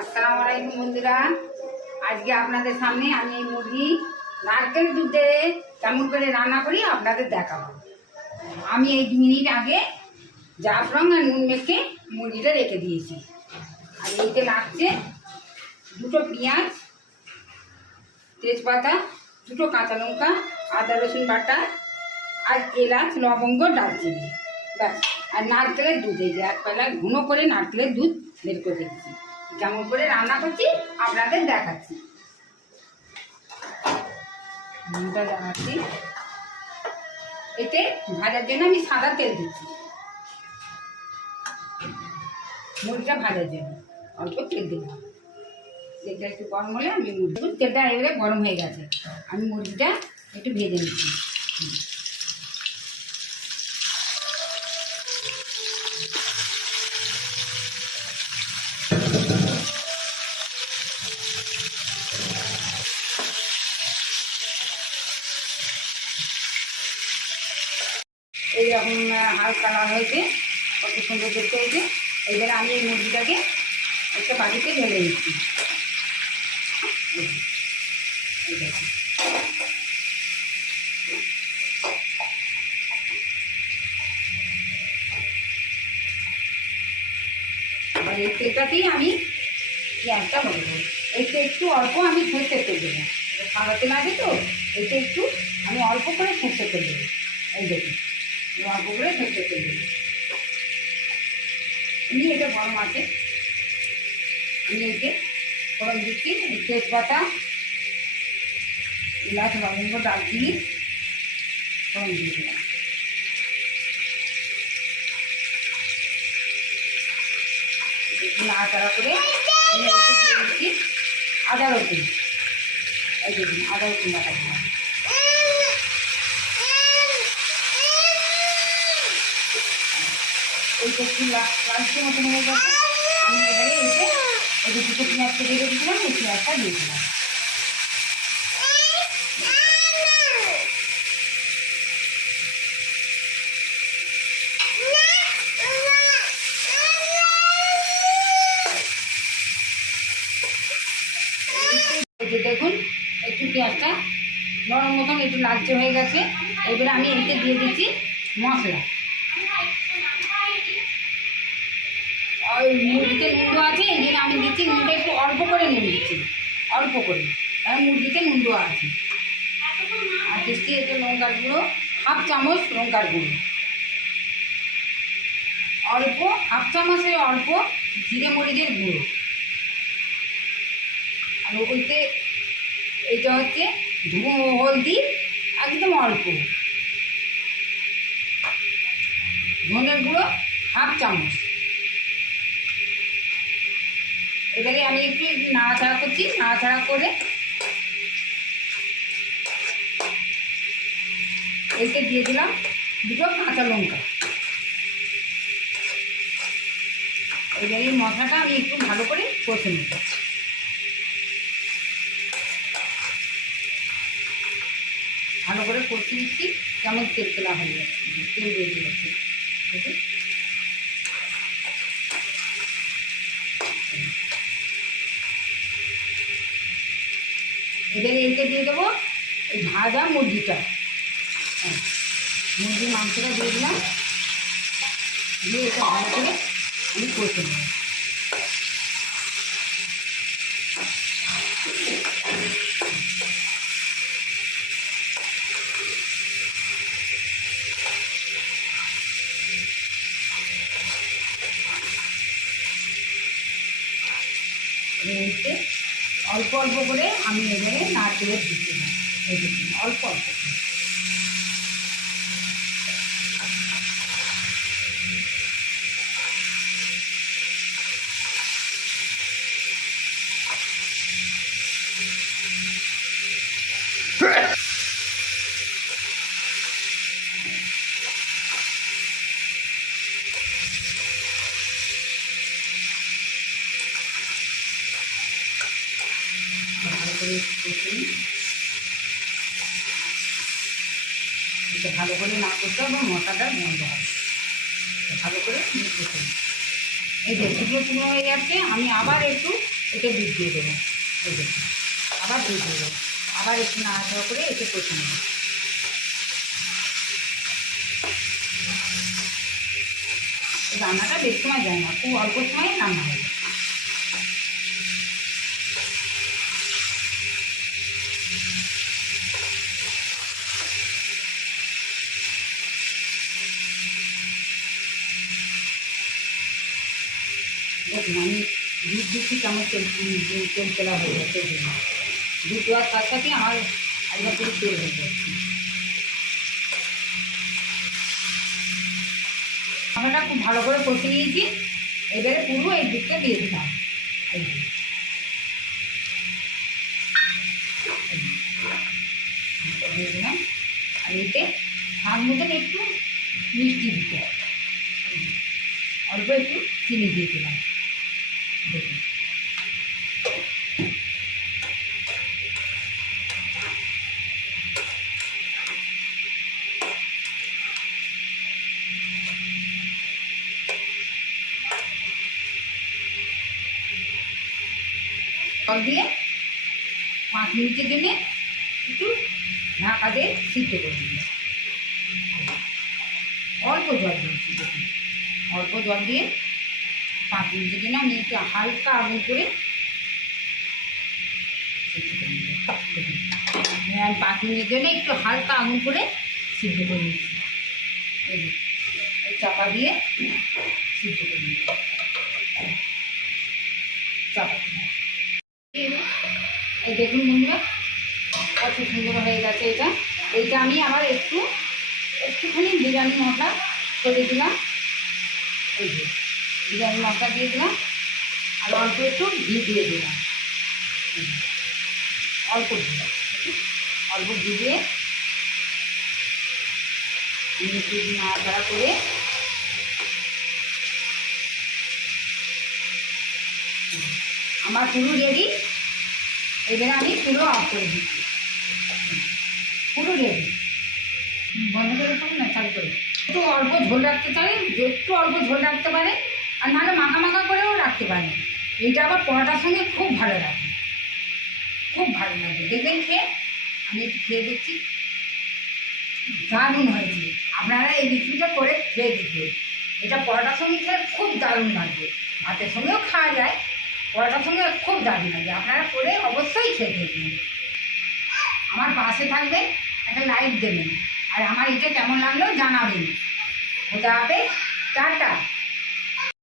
আসসালামু আলাইকুম বন্ধুরা, আজকে আপনাদের সামনে আমি এই মুরগি নারকেল দুধে কেমন করে রান্না করি আপনাদের দেখাবো। আমি এই 2 মিনিট আগে জাফরান আর নুন মেখে মুরগিটা রেখে দিয়েছি। আর এইতে লাগছে 2টো পেঁয়াজ, তেজপাতা, 2টো কাঁচা লঙ্কা, আদা রসুন বাটা, আর এলাচ, লবঙ্গ, দারচিনি, ব্যাস। আর নারকেলের দুধ, এই যে 1 পেলা ঘন করে নারকেলের দুধ বের করে রেখেছি। কেমন করে রান্না করছি আপনাদের দেখাচ্ছি। নুনটা জানাচ্ছি, এতে ভাজার জন্য আমি সাদা তেল দিচ্ছি। মুরগিটা ভাজার জন্য অল্প তেল দিলাম। তেলটা একটু গরম হলে আমি তেলটা এবারে গরম হয়ে গেছে, আমি মুরগিটা একটু ভেজে নিচ্ছি। এইরকম হালকা লাল হয়েছে, কত সুন্দর দেখতে হয়েছে। এইবারে আমি এই মুরগিটাকে একটা বাটিতে ঢেলে নিচ্ছি। আর এই তেলটাতেই আমি পেঁয়াজটা বলে দেবো। এতে একটু অল্প আমি সরষের তেল দেবো, সাদা তেল আছে তো, এতে একটু আমি অল্প করে সরষের তেল দেবো। এই দেখুন, অল্প করে সরষের তেল দেবো। এমনি এটা গরম আছে, আমি এতে ফোড়ন দিচ্ছি। তেজপাতা, এলাচ, লবঙ্গ, দারচিনি ফোড়ন দিয়ে দিলাম। নাড়াচাড়া করে আমি একটু দিয়ে দিচ্ছি আদা রসুন। এই দেখুন, আদা রসুন বাটা দিলাম। এইটা একটু লালচে মতন হয়ে গেছে, আমি এবারে এসে এই যে 2টো পেঁয়াজ কেটে রেখেছিলাম, এই পেঁয়াজটা দিয়ে দিলাম। দেখুন একটু পেঁয়াজটা নরম মতন একটু লালচে হয়ে গেছে। এবারে আমি এতে দিয়ে দিচ্ছি মশলা। ওই মুরগিতে নুন আছে, এই জন্য আমি দিচ্ছি নুনটা একটু অল্প করে নুন দিচ্ছি, অল্প করে, কারণ মুরগিতে নুন আছে। আর দিচ্ছি এতে লঙ্কার গুঁড়ো, 1/2 চামচ লঙ্কার গুঁড়ো, অল্প 1/2 চামচে অল্প জিরে মরিচের গুঁড়ো। আর ওইতে এইটা হচ্ছে হলদি একদম অল্প, ধনের গুঁড়ো 1/2 চামচ। এবারে আমি একটু নাড়াচাড়া করছি, নাড়াচাড়া করে এতে দিয়ে দিলাম 2টো কাঁচা লঙ্কা। এবারে এই মশলাটা আমি একটু ভালো করে কষে নেব। ভালো করে কষে নিচ্ছি, কেমন তেল তেলা হয়ে যাচ্ছে, তেল বেরিয়ে যাচ্ছে। এবারে এইটা দিয়ে দেবো এই ভাজা মুরগিটা। মুরগির মাংসটা দিয়ে দিলাম, দিয়ে এটা ভালো করে আমি কষে নেব। এইতে অল্প অল্প করে আমি এবারে নারকেলের দুধ দিলাম। এই দেখুন, অল্প অল্প করে। ভালো করে কষে নিই। এটা ভালো করে না করতে হবে, মশলাটা বন্ধ হবে। ভালো করে কষে নিই। এই যে শুকনো শুকনো হয়ে যাচ্ছে, আমি আবার একটু এতে দুধ দিয়ে দেবো। এই দেখুন, আবার দুধ দেবো, আবার একটু নাড়াচাড়া করে এতে কষে নেব। রান্নাটা বেশি সময় যায় না, খুব অল্প সময়ে রান্না হয়। দেখুন আমি দুধ দিচ্ছি কেমন তেল তোলা হয়ে যাচ্ছে। দুধ দেওয়ার সাথে সাথে আমার আলগা পুরো তেল হয়ে যাচ্ছে। মশলাটা খুব ভালো করে কষে নিয়েছি, এবারে পুরো এই দুধটা দিয়ে দিলাম। এই দিয়ে দিলাম, আর এতে হাত মতন একটু মিষ্টি দিতে হবে, অল্প একটু চিনি দিয়েছিলাম। দেখুন জল দিয়ে 5 মিনিটের জন্য একটু ঢাকা দিয়ে সিদ্ধ করে দিল। অল্প জল দিয়েছি, দেখুন অল্প জল দিয়ে 5 মিনিটের জন্য আমি একটু হালকা আগুন করে সিদ্ধ করে নিব। দেখুন আমি 5 মিনিটের জন্য একটু হালকা আগুন করে সিদ্ধ করে নিচ্ছি। এই চাপা দিয়ে সিদ্ধ করে নিব, চাপা। এই দেখুন বন্ধুরা কত সুন্দর হয়ে গেছে এটা। এইটা আমি আবার একটুখানি বিরিয়ানি মশলা করে দিলাম। এই যে বিরিয়ানি মশলা দিয়ে দিলাম, আর অল্প একটু ঘি দিয়ে দিলাম। অল্প ঘি দিয়ে একটু নাড়াচাড়া করে আমার পুরো রেডি। এবারে আমি পুরো অফ করে দিচ্ছি, পুরো রেডি। বন্ধ করে দেবো না, চালু করে। একটু অল্প ঝোল রাখতে চাই, একটু অল্প ঝোল রাখতে পারে, আর নাহলে মাখা মাখা করেও রাখতে পারে। এইটা আবার পরোটার সঙ্গে খুব ভালো লাগে, খুব ভালো লাগে। দেখবেন খেয়ে, আমি একটু খেয়ে দেখছি, দারুণ হয়েছে। আপনারা এই রেসিপিটা করে খেয়ে দিতে, এটা পরোটার সঙ্গে খেয়ে খুব দারুণ লাগবে। ভাতের সঙ্গেও খাওয়া যায়, পরোটার সঙ্গে খুব দারুণ লাগে। আপনারা করে অবশ্যই খেয়ে দেখবেন। আমার পাশে থাকবেন, একটা লাইক দেবেন, আর আমার এটা কেমন লাগলো জানাবেন। খোদা হাফেজ, টাটা।